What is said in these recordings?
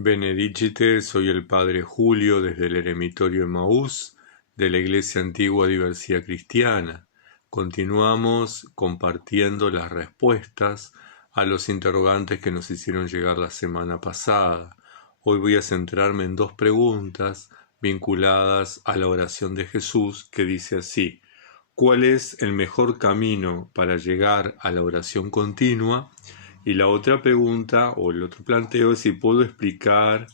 Benedicite, soy el Padre Julio desde el Eremitorio Emaús de la Iglesia Antigua Diversidad Cristiana. Continuamos compartiendo las respuestas a los interrogantes que nos hicieron llegar la semana pasada. Hoy voy a centrarme en dos preguntas vinculadas a la oración de Jesús que dice así: ¿cuál es el mejor camino para llegar a la oración continua? Y la otra pregunta o el otro planteo es si puedo explicar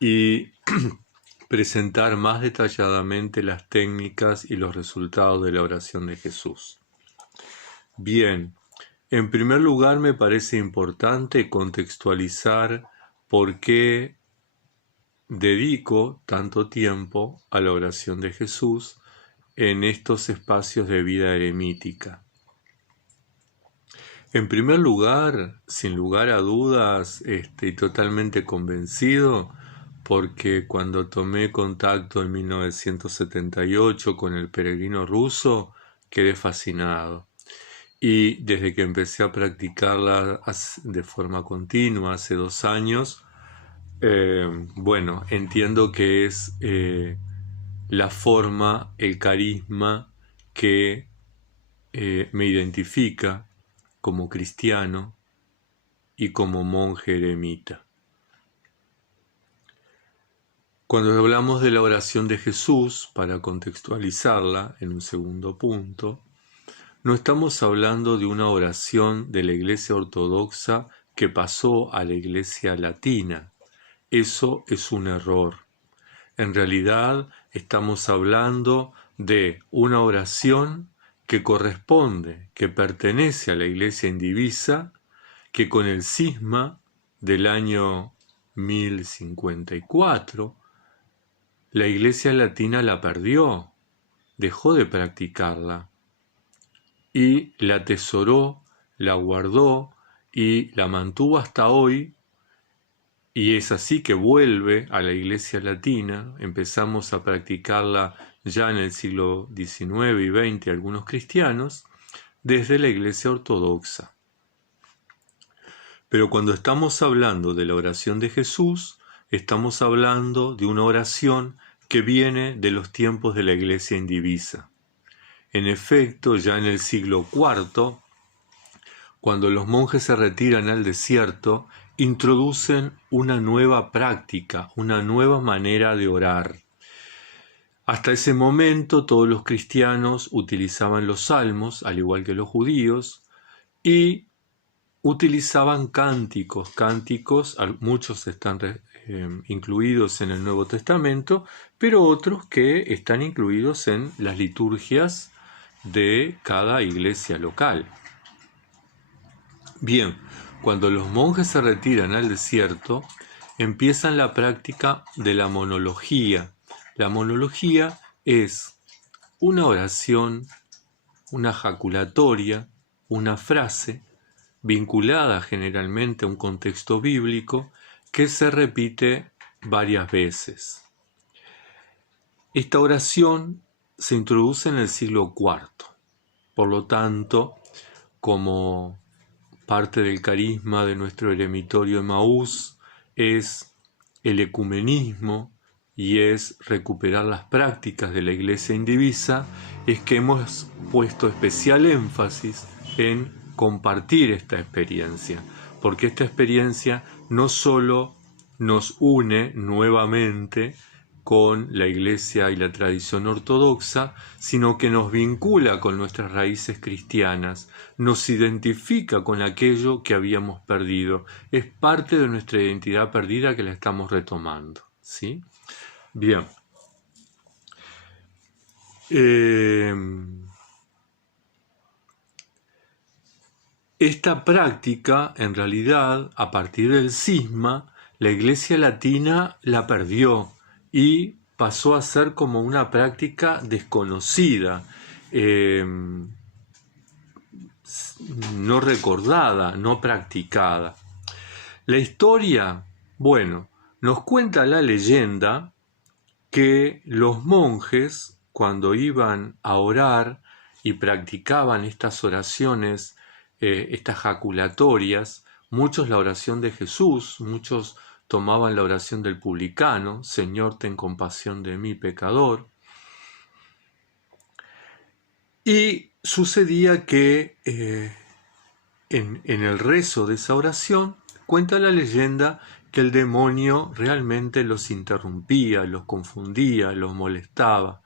y presentar más detalladamente las técnicas y los resultados de la oración de Jesús. Bien, en primer lugar me parece importante contextualizar por qué dedico tanto tiempo a la oración de Jesús en estos espacios de vida eremítica. En primer lugar, sin lugar a dudas, y totalmente convencido, porque cuando tomé contacto en 1978 con el peregrino ruso, quedé fascinado. Y desde que empecé a practicarla de forma continua hace 2 años, entiendo que es la forma, el carisma que me identifica como cristiano y como monje eremita. Cuando hablamos de la oración de Jesús, para contextualizarla en un segundo punto, no estamos hablando de una oración de la Iglesia Ortodoxa que pasó a la Iglesia Latina. Eso es un error. En realidad estamos hablando de una oración que corresponde, que pertenece a la Iglesia Indivisa, que con el cisma del año 1054, la Iglesia Latina la perdió, dejó de practicarla y la atesoró, la guardó y la mantuvo hasta hoy. Y es así que vuelve a la Iglesia Latina. Empezamos a practicarla ya en el siglo XIX y XX algunos cristianos, desde la Iglesia Ortodoxa. Pero cuando estamos hablando de la oración de Jesús, estamos hablando de una oración que viene de los tiempos de la Iglesia Indivisa. En efecto, ya en el siglo IV, cuando los monjes se retiran al desierto, introducen una nueva práctica, una nueva manera de orar. Hasta ese momento todos los cristianos utilizaban los salmos, al igual que los judíos, y utilizaban cánticos, muchos están incluidos en el Nuevo Testamento, pero otros que están incluidos en las liturgias de cada iglesia local. Bien, cuando los monjes se retiran al desierto, empiezan la práctica de la monología. La monología es una oración, una jaculatoria, una frase vinculada generalmente a un contexto bíblico que se repite varias veces. Esta oración se introduce en el siglo IV. Por lo tanto, como parte del carisma de nuestro eremitorio Emaús es el ecumenismo y es recuperar las prácticas de la Iglesia Indivisa, es que hemos puesto especial énfasis en compartir esta experiencia, porque esta experiencia no solo nos une nuevamente con la Iglesia y la tradición ortodoxa, sino que nos vincula con nuestras raíces cristianas, nos identifica con aquello que habíamos perdido. Es parte de nuestra identidad perdida que la estamos retomando, ¿sí? Bien. Esta práctica, en realidad, a partir del cisma, la Iglesia Latina la perdió y pasó a ser como una práctica desconocida, no recordada, no practicada. La historia, nos cuenta la leyenda que los monjes, cuando iban a orar y practicaban estas oraciones, estas jaculatorias, muchos la oración de Jesús, muchos tomaban la oración del publicano, Señor, ten compasión de mí, pecador. Y sucedía que en el rezo de esa oración, cuenta la leyenda que el demonio realmente los interrumpía, los confundía, los molestaba.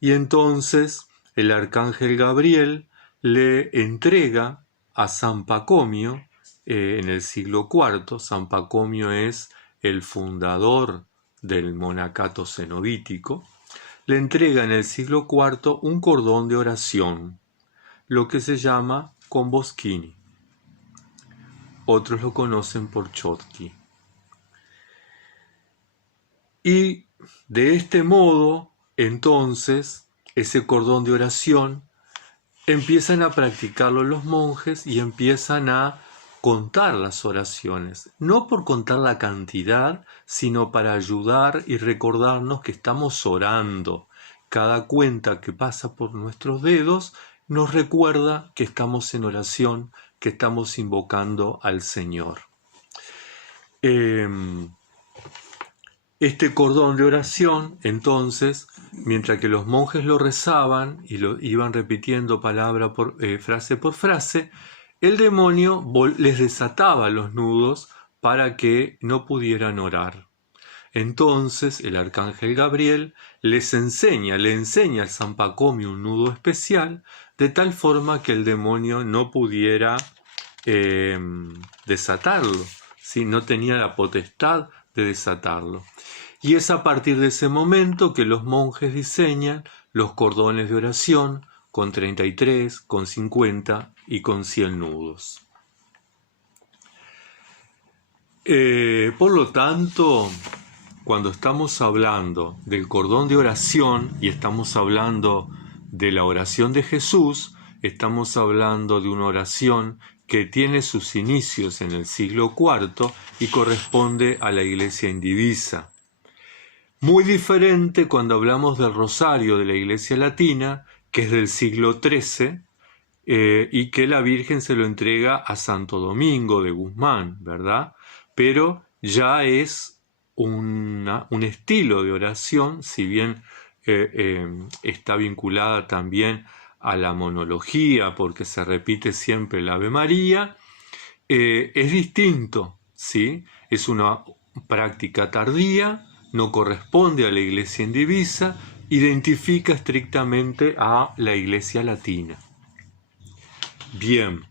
Y entonces el arcángel Gabriel le entrega a San Pacomio, en el siglo IV. San Pacomio es el fundador del monacato cenobítico. Le entrega en el siglo IV un cordón de oración, lo que se llama Comboschini. Otros lo conocen por Chotki. Y de este modo, entonces, ese cordón de oración empiezan a practicarlo los monjes y empiezan a contar las oraciones, no por contar la cantidad, sino para ayudar y recordarnos que estamos orando. Cada cuenta que pasa por nuestros dedos nos recuerda que estamos en oración, que estamos invocando al Señor. Este cordón de oración, entonces, mientras que los monjes lo rezaban y lo iban repitiendo frase por frase, el demonio les desataba los nudos para que no pudieran orar. Entonces el arcángel Gabriel le enseña al San Pacomio un nudo especial, de tal forma que el demonio no pudiera desatarlo, ¿sí? No tenía la potestad de desatarlo. Y es a partir de ese momento que los monjes diseñan los cordones de oración con 33, con 50 y con 100 nudos. Por lo tanto, cuando estamos hablando del cordón de oración y estamos hablando de la oración de Jesús, estamos hablando de una oración que tiene sus inicios en el siglo IV y corresponde a la Iglesia indivisa. Muy diferente cuando hablamos del rosario de la Iglesia latina, que es del siglo XIII, y que la Virgen se lo entrega a Santo Domingo de Guzmán, ¿verdad? Pero ya es un estilo de oración, si bien está vinculada también a la monología, porque se repite siempre el Ave María, es distinto, ¿sí? Es una práctica tardía, no corresponde a la Iglesia indivisa, identifica estrictamente a la Iglesia latina. Bien,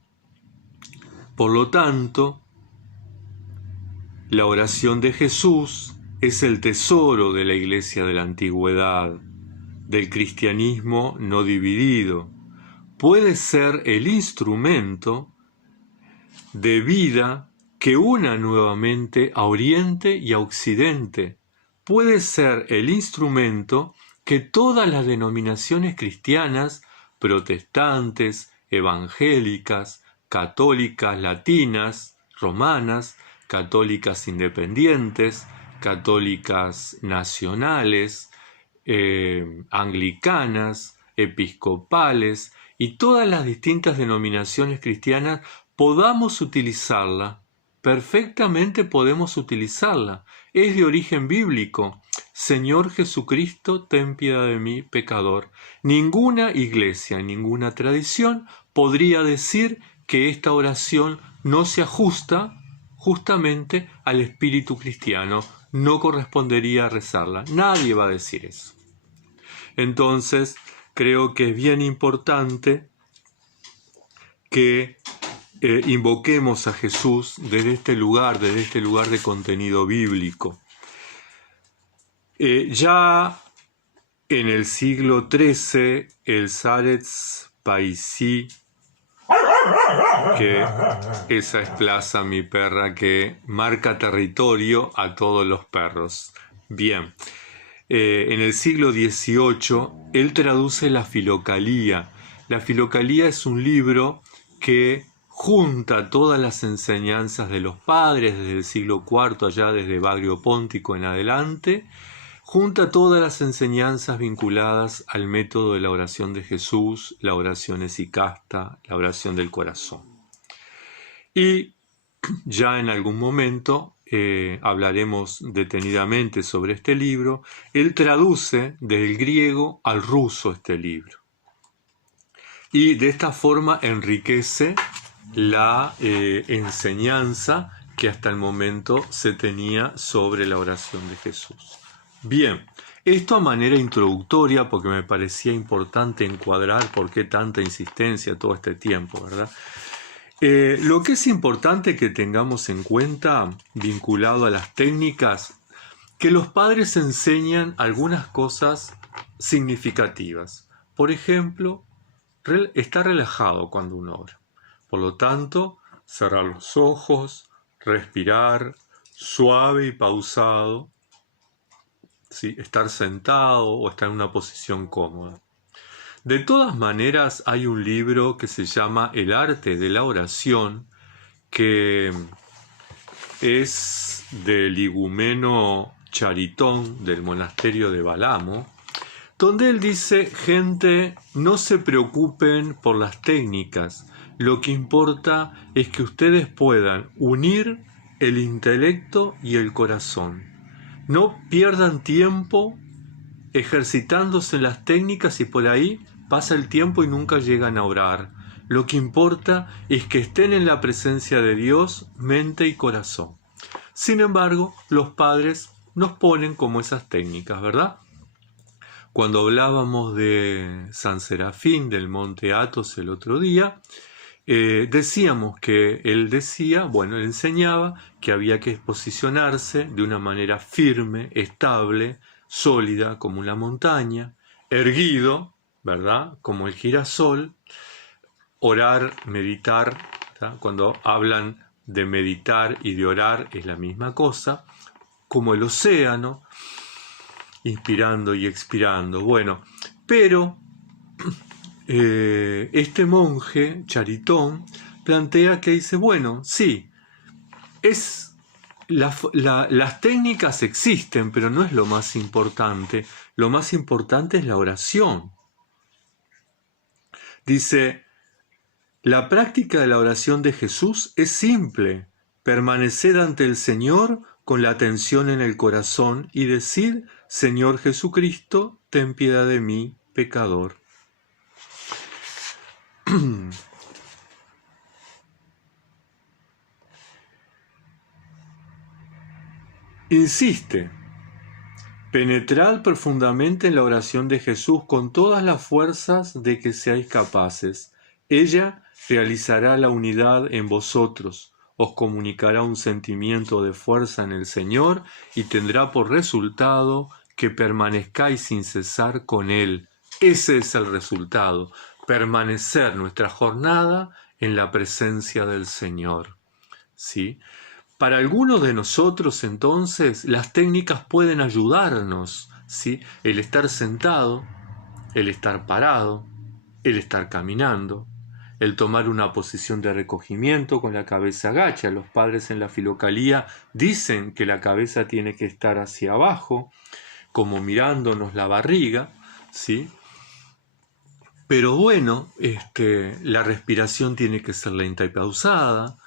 por lo tanto, la oración de Jesús es el tesoro de la Iglesia de la antigüedad, del cristianismo no dividido. Puede ser el instrumento de vida que una nuevamente a Oriente y a Occidente. Puede ser el instrumento que todas las denominaciones cristianas, protestantes, evangélicas, católicas latinas, romanas, católicas independientes, católicas nacionales, anglicanas, episcopales y todas las distintas denominaciones cristianas podamos utilizarla. Perfectamente podemos utilizarla. Es de origen bíblico. Señor Jesucristo, ten piedad de mí, pecador. Ninguna iglesia, ninguna tradición podría decir que esta oración no se ajusta justamente al espíritu cristiano. No correspondería a rezarla. Nadie va a decir eso. Entonces, creo que es bien importante que invoquemos a Jesús desde este lugar de contenido bíblico. Ya en el siglo XIII, el Sarets Paisí, que esa es Plaza, mi perra, que marca territorio a todos los perros. Bien, en el siglo XVIII, él traduce la Filocalía. La Filocalía es un libro que junta todas las enseñanzas de los padres desde el siglo IV, allá desde Bagrio Póntico en adelante, junta todas las enseñanzas vinculadas al método de la oración de Jesús, la oración esicasta, la oración del corazón. Y ya en algún momento hablaremos detenidamente sobre este libro, él traduce del griego al ruso este libro. Y de esta forma enriquece la enseñanza que hasta el momento se tenía sobre la oración de Jesús. Bien, esto a manera introductoria, porque me parecía importante encuadrar por qué tanta insistencia todo este tiempo, ¿verdad? Lo que es importante que tengamos en cuenta, vinculado a las técnicas, que los padres enseñan algunas cosas significativas. Por ejemplo, estar relajado cuando uno ora. Por lo tanto, cerrar los ojos, respirar suave y pausado, ¿sí? Estar sentado o estar en una posición cómoda. De todas maneras, hay un libro que se llama El arte de la oración, que es del igumeno Charitón del monasterio de Balamo, donde él dice: gente, no se preocupen por las técnicas, lo que importa es que ustedes puedan unir el intelecto y el corazón. No pierdan tiempo ejercitándose en las técnicas y por ahí pasa el tiempo y nunca llegan a orar. Lo que importa es que estén en la presencia de Dios, mente y corazón. Sin embargo, los padres nos ponen como esas técnicas, ¿verdad? Cuando hablábamos de San Serafín del Monte Athos el otro día, decíamos que él enseñaba que había que posicionarse de una manera firme, estable, sólida como una montaña, erguido, ¿verdad? Como el girasol, orar, meditar, ¿verdad? Cuando hablan de meditar y de orar es la misma cosa, como el océano, inspirando y expirando. Bueno, pero este monje, Charitón, plantea que dice, bueno, sí, las técnicas existen, pero no es lo más importante. Lo más importante es la oración. Dice, la práctica de la oración de Jesús es simple: permanecer ante el Señor con la atención en el corazón y decir: Señor Jesucristo, ten piedad de mí, pecador. Insiste: penetrad profundamente en la oración de Jesús con todas las fuerzas de que seáis capaces. Ella realizará la unidad en vosotros, os comunicará un sentimiento de fuerza en el Señor y tendrá por resultado que permanezcáis sin cesar con Él. Ese es el resultado: permanecer nuestra jornada en la presencia del Señor. ¿Sí? Para algunos de nosotros, entonces, las técnicas pueden ayudarnos, ¿sí? El estar sentado, el estar parado, el estar caminando, el tomar una posición de recogimiento con la cabeza agacha. Los padres en la filocalía dicen que la cabeza tiene que estar hacia abajo, como mirándonos la barriga, ¿sí? Pero bueno, la respiración tiene que ser lenta y pausada.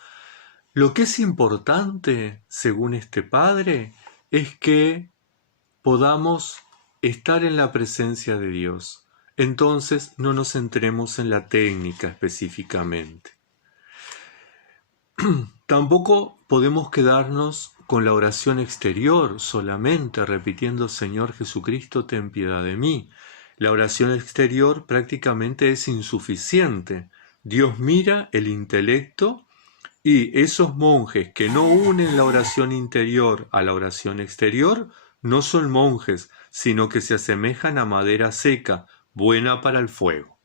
Lo que es importante, según este padre, es que podamos estar en la presencia de Dios. Entonces no nos centremos en la técnica específicamente. Tampoco podemos quedarnos con la oración exterior solamente repitiendo: Señor Jesucristo, ten piedad de mí. La oración exterior prácticamente es insuficiente. Dios mira el intelecto, y esos monjes que no unen la oración interior a la oración exterior no son monjes, sino que se asemejan a madera seca, buena para el fuego.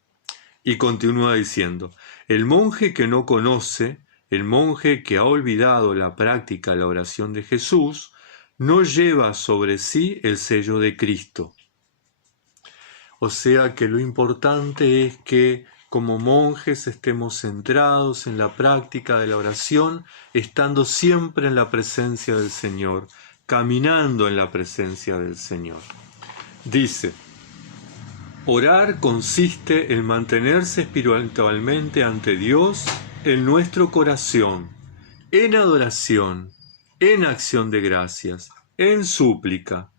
Y continúa diciendo: el monje que no conoce, el monje que ha olvidado la práctica de la oración de Jesús, no lleva sobre sí el sello de Cristo. O sea que lo importante es que como monjes estemos centrados en la práctica de la oración, estando siempre en la presencia del Señor, caminando en la presencia del Señor. Dice: orar consiste en mantenerse espiritualmente ante Dios en nuestro corazón, en adoración, en acción de gracias, en súplica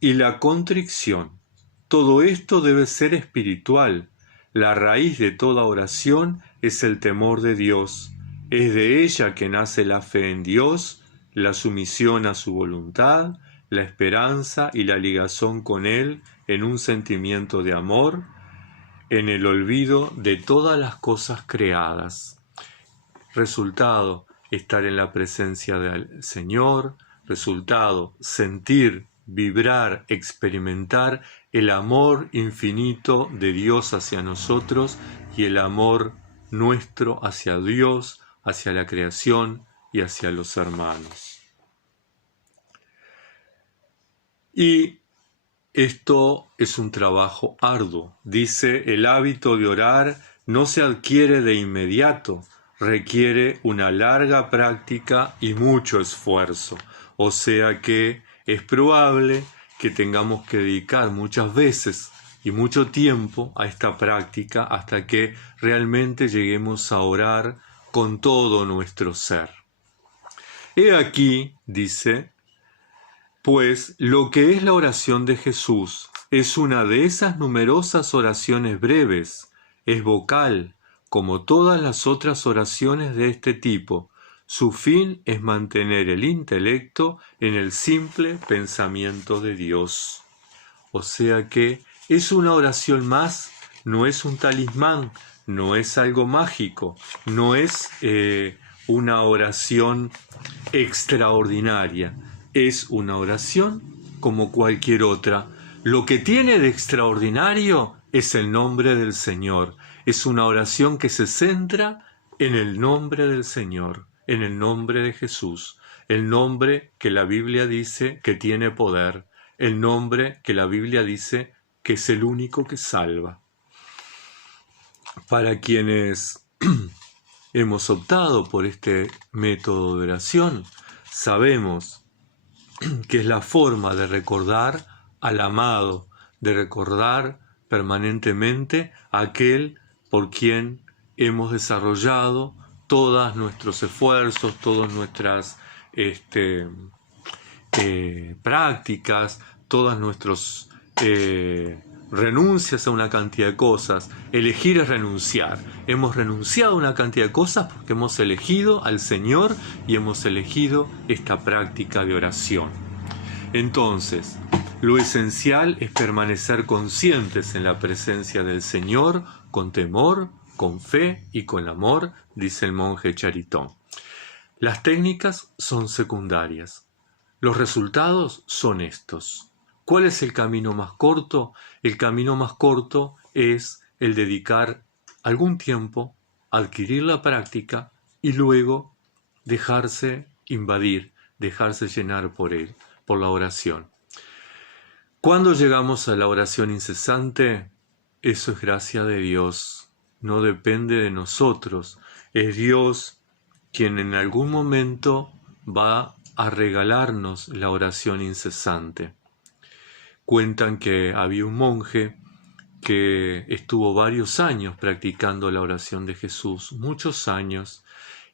y la contrición. Todo esto debe ser espiritual. La raíz de toda oración es el temor de Dios. Es de ella que nace la fe en Dios, la sumisión a su voluntad, la esperanza y la ligación con Él en un sentimiento de amor, en el olvido de todas las cosas creadas. Resultado, estar en la presencia del Señor. Resultado, sentir, vibrar, experimentar el amor infinito de Dios hacia nosotros y el amor nuestro hacia Dios, hacia la creación y hacia los hermanos. Y esto es un trabajo arduo. Dice, el hábito de orar no se adquiere de inmediato, requiere una larga práctica y mucho esfuerzo. O sea que es probable que tengamos que dedicar muchas veces y mucho tiempo a esta práctica hasta que realmente lleguemos a orar con todo nuestro ser. He aquí, dice, pues lo que es la oración de Jesús es una de esas numerosas oraciones breves, es vocal, como todas las otras oraciones de este tipo. Su fin es mantener el intelecto en el simple pensamiento de Dios. O sea que es una oración más, no es un talismán, no es algo mágico, no es una oración extraordinaria. Es una oración como cualquier otra. Lo que tiene de extraordinario es el nombre del Señor. Es una oración que se centra en el nombre del Señor, en el nombre de Jesús, el nombre que la Biblia dice que tiene poder, el nombre que la Biblia dice que es el único que salva. Para quienes hemos optado por este método de oración, sabemos que es la forma de recordar al amado, de recordar permanentemente a aquel por quien hemos desarrollado todos nuestros esfuerzos, todas nuestras prácticas, todas nuestras renuncias a una cantidad de cosas. Elegir es renunciar. Hemos renunciado a una cantidad de cosas porque hemos elegido al Señor y hemos elegido esta práctica de oración. Entonces, lo esencial es permanecer conscientes en la presencia del Señor, con temor, con fe y con amor, dice el monje Charitón. Las técnicas son secundarias. Los resultados son estos. ¿Cuál es el camino más corto? El camino más corto es el dedicar algún tiempo a adquirir la práctica y luego dejarse invadir, dejarse llenar por él, por la oración. Cuando llegamos a la oración incesante, eso es gracia de Dios, no depende de nosotros. Es Dios quien en algún momento va a regalarnos la oración incesante. Cuentan que había un monje que estuvo varios años practicando la oración de Jesús, muchos años,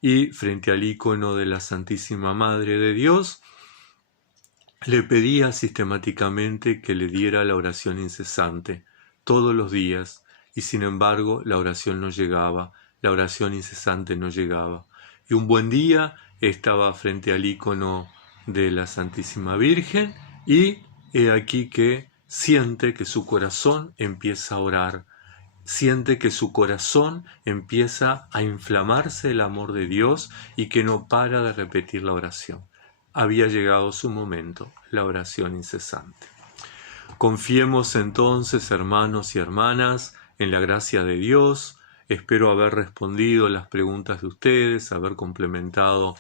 y frente al icono de la Santísima Madre de Dios, le pedía sistemáticamente que le diera la oración incesante todos los días, y sin embargo la oración no llegaba, la oración incesante no llegaba. Y un buen día estaba frente al icono de la Santísima Virgen y he aquí que siente que su corazón empieza a orar, siente que su corazón empieza a inflamarse el amor de Dios y que no para de repetir la oración. Había llegado su momento, la oración incesante. Confiemos entonces, hermanos y hermanas, en la gracia de Dios. Espero haber respondido las preguntas de ustedes, haber complementado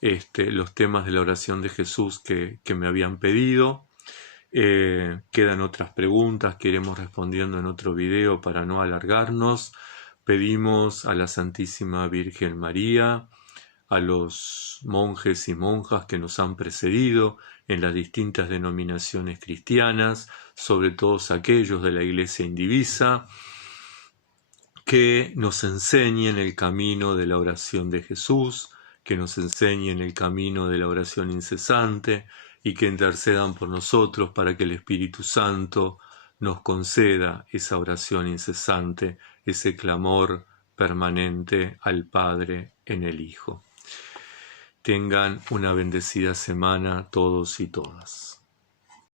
los temas de la oración de Jesús que me habían pedido. Quedan otras preguntas que iremos respondiendo en otro video para no alargarnos. Pedimos a la Santísima Virgen María, a los monjes y monjas que nos han precedido en las distintas denominaciones cristianas, sobre todo aquellos de la Iglesia indivisa, que nos enseñen el camino de la oración de Jesús, que nos enseñen el camino de la oración incesante y que intercedan por nosotros para que el Espíritu Santo nos conceda esa oración incesante, ese clamor permanente al Padre en el Hijo. Tengan una bendecida semana todos y todas.